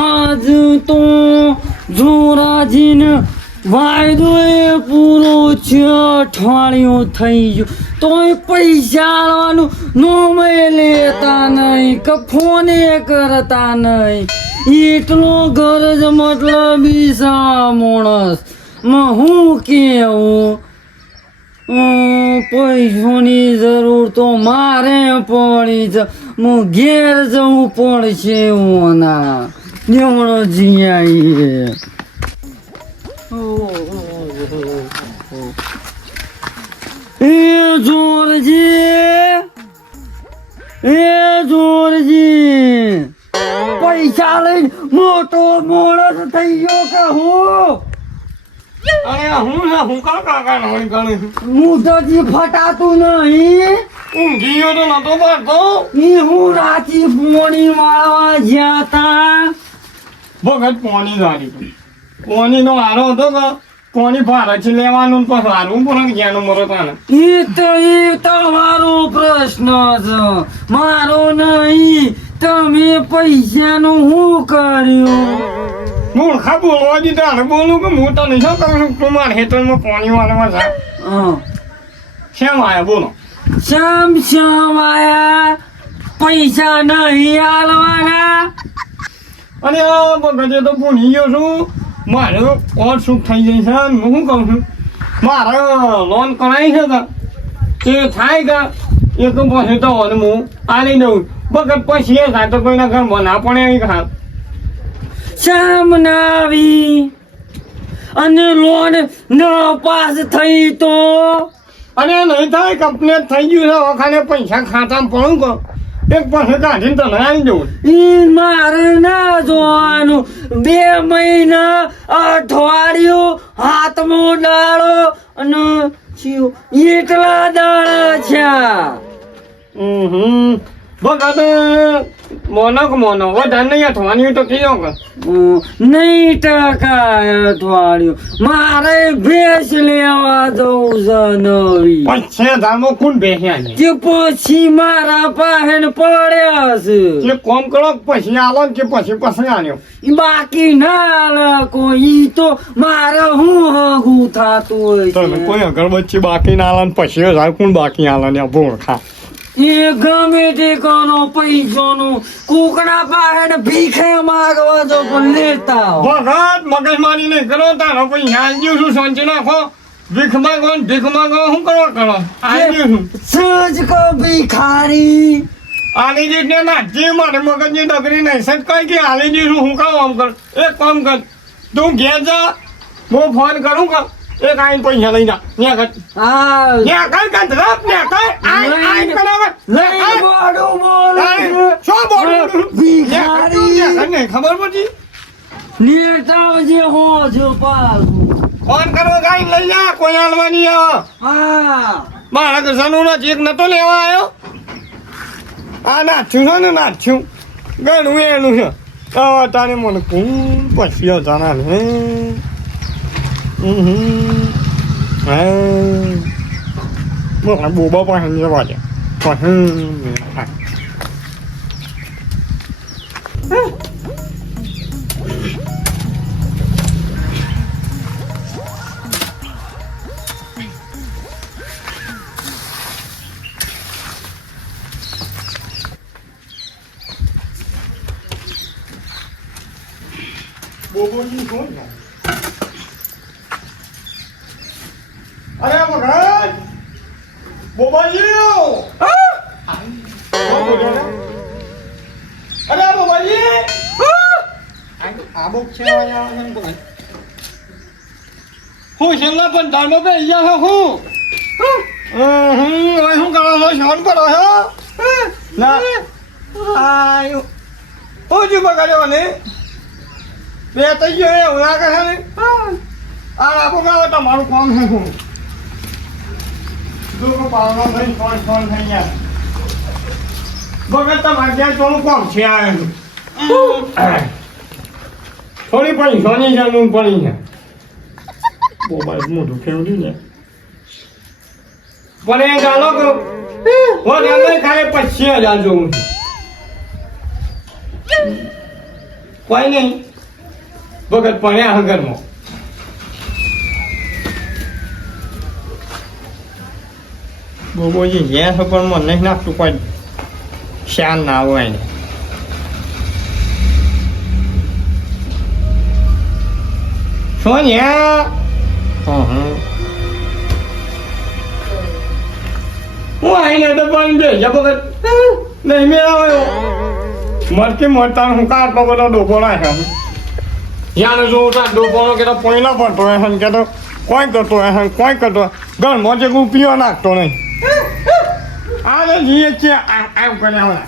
આજ તો જોરાજીને વાયદો એ પૂરો છે, અઠવાડિયું થઈ ગયું તોય પૈસા આલવાનું નોમે લેતા નહીં કે ફોને કરતા નહીં. એટલો ગરજ મતલબી સા માણસ હું કેવું. પૈસાની જરૂર તો મારે પડી છે, હું ઘેર જવું પડશે. ઓના નિવણો જીયાઈએ જોરજી પૈસા લઈને મોટો માણસ થઈ ગયો કે હું. અરે હું કાકા મુઢજી ફટાતું નહીં. ઊંઘીયો તો નતો પાડતો. હું રાતી પોણી વાળવા જ્યાં તા ભગત પોની ગાડી પોની નો હારો હતો કે પોની ફારછી લેવાનું પછી હારું પણ જ્ઞાન મરો તાને એ તમારો પ્રશ્ન છે, મારો નહીં. તમે પૈસાનું શું કર્યું? મૂર્ખા બોલવા દીધા ને બોલું કે હું તને શું કરું છું? તું મારે હેતરમાં પોની વાળવા જા. શેમ આયા બોલો? શ્યામ આયા પૈસા નહીં આલવાના. અને આ બગડે તો ભૂલી ગયો છું. મારે ઓર સુખ થઈ જાય છે. હું શું કહું છું, મારે લોન કરાવી છે કે તે થાય કે એક પછી તો હું આલી દઉં. બગડ પછી એ થાય તો કોઈના ઘરમાં ના પડે એવી ખા શ્યામ ના આવી અને લોન ન પાસ થઈ તો અને નહીં થાય કમ્પ્લેટ થઈ ગયું છે. વખાને પૈસા ખાતામાં પડું કે એક પાસે કાઢીને તને આવી દઉં. મારે ના જોવાનું. 2 મહિના અઠવાડિયું હાથમો દાડો અને એટલા દાડા છે. બગડ મોનો વધારે નહીં અઠવાની તો કયો કે નહીં ટકા અઠવાડિયું. મારે ભેંસ લેવા જવું છે નવી. પછી ધામો કોણ બેસ્યા કે પછી મારા પાસે પડ્યા છે. છે કોમ કરો પછી આલો ને કે પછી આલ્યો. બાકી ના લખો. ઈ તો મારે હું હગું થતું હોય તમે છે. કોઈ અગરબત્તી બાકી ના આલે ને પછી કોણ બાકી આલે ને ભૂરખા. એ ગમે તે કોનો પૈસાનું કુકડા પાસે ભીખે માગવા જો પણ લેતા હો. ભગત મગજમારી નહીં કરો. તારો પૈસા આલજો છું શાંતિ નાખો. ભીખ માંગો શું કરો આલજો છું. સજ કો ભિખારી આની જીતને નાખજે. મારે મગજની ડગરી નહીં સજ કઈ કે આલી જઈશું. હું કામ આમ કર. એક કામ કર, તું ઘેર જા, હું ફોન કરું કે એક આઈને પૈસા લઈ જા. ન્યા કર આ ન્યા કર ગંધરાપ ન્યા કર આઈ કરાવે. લઈ બોડું બોલે શું બોલું? ભિખારી ખબર પડી. નેતા જે હો જો પાગુ. ફોન કરો ગાઈ લઈ જા. કોઈ આલવાની હા મારા ઘરનું નથી. એક નતો લેવા આવ્યો. આ નાખ્યું છે ને નાખ્યું ઘણું એનું છે. તારે મને કોણ પછી જાણા ને બોબા પાસે જવા દે પછી બોબોજી કોણ છે? અરે મગન બોબાજી અરે બોબાજી આ બોક છે હું છેલ્લા પણ ધાનો પે અહીંયા હું શું કરો છો? શાન કરો છો? ના આયો ઓજી બગાડ્યો ને બે થઈ ગયો એવું લાગે છે ને. આ આપો ગાવ તમારું કામ છે. હું લોકો પાવનો થઈ ફોન થઈ ગયા. બગડ તમારે ત્યાં થોડું કામ છે. આ થોડી પૈસાની જરૂર પડી છે. મોબાઈલ મોટું ખેડ્યું ને પણ એ ગાલો કહું હું ખાલી 25,000 જોઉં છું. કોઈ નહીં ભગત પડ્યા હગરમાં બોબોજી ગેસ ઉપર મને નહીં નાખતું કોઈ શાન ના હોય ને સોનિયા હું આઈને તો પણ બે જબરત નહીં મેં આવ્યો મરકી મરતા હું કાટલો બધો ડોકો નાખ્યો યાને જો ડોકોનો કે તો પોઈલા પડતો હે કે તો કોઈ કરતો હે કોઈ કરતો ઘરમાં જે પીવા નાખતો નહીં આ તો જીએ છે આમ કર્યા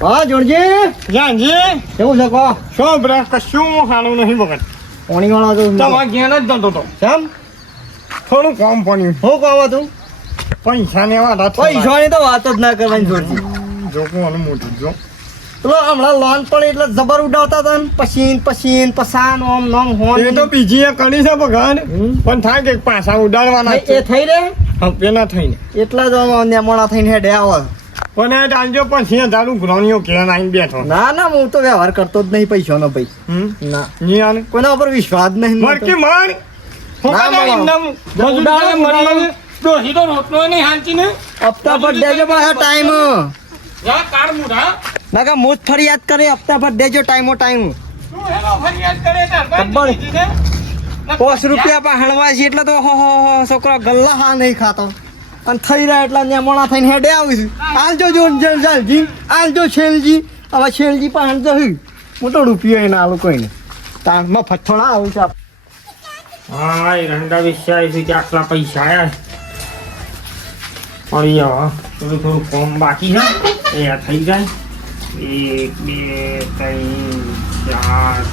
હા જોડજી જાનજી કેવું છે કહો શું બ્રશ કશું ખાનું નહીં બગડ પાણી વાળો તો તમારે ઘેર જ જતો તો કેમ થોડું કામ પડ્યું શું કહો તું પૈસા ને વાળા પૈસાની તો વાત જ ના કરવાની જોડજી જોકવાનું મોટું જો પેલો હમણાં લોન પડી એટલે જબર ઉડાવતા હતા ને પસીન પસાન ઓમ નોમ હોન એ તો બીજી એક કરી છે ભગવાન પણ થાય કે પાછા ઉડાડવાના એ થઈ રે પેલા થઈને એટલા જ નેમોણા થઈને હેડે આવે પણ એ ડાલજો પછી હજારું ગ્રોનીઓ ઘેર આવીને બેઠો ના ના હું તો વ્યવહાર કરતો જ નહીં પૈસાનો ભાઈ ના ની આને કોઈના ઉપર વિશ્વાસ નહીં મરકી માર ના, મામા. તો હીરો રોટલો નહીં હાંચી ને હપ્તા પર દેજો પાછા ટાઈમ જા કાર મુઢા ના કા મોજ ફરિયાદ કરે હપ્તા પર દેજો ટાઈમો ટાઈમ તું હેલો ફરિયાદ કરે ખબર. 5 રૂપિયા પણ હળવા છે એટલે તો હો છોકરો ગલ્લા હા નહીં ખાતો અને થઈ રહ્યા એટલા નેમોણા થઈને હેડે આવીશું આલજો જો જલજી આલજો છેલજી હવે છેલજી પણ જઈ મોટો રૂપિયો એને આલું કોઈને તાણમાં ફથોડા આવું છે હા એ રંડા વિષય છે કે આટલા પૈસા આયા પડી જાવ થોડું કોમ બાકી છે એ આ થઈ જાય 1 2 3 4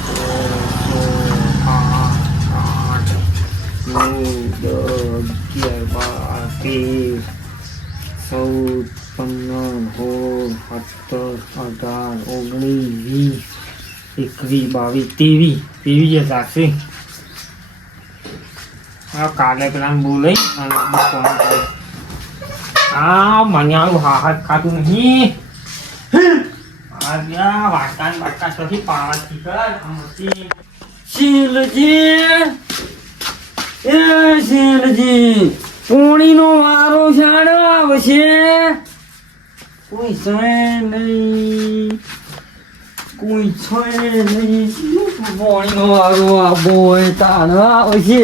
5 કાલે પેલા બોલાઈ મને આવું હાથ ખાતું નહીં વાટકા પછી પાવાથી શીલજી પોણીનો વારો શાળો આવશે કોઈ છે નહીં પોણીનો વારો આવો તાણ આવશે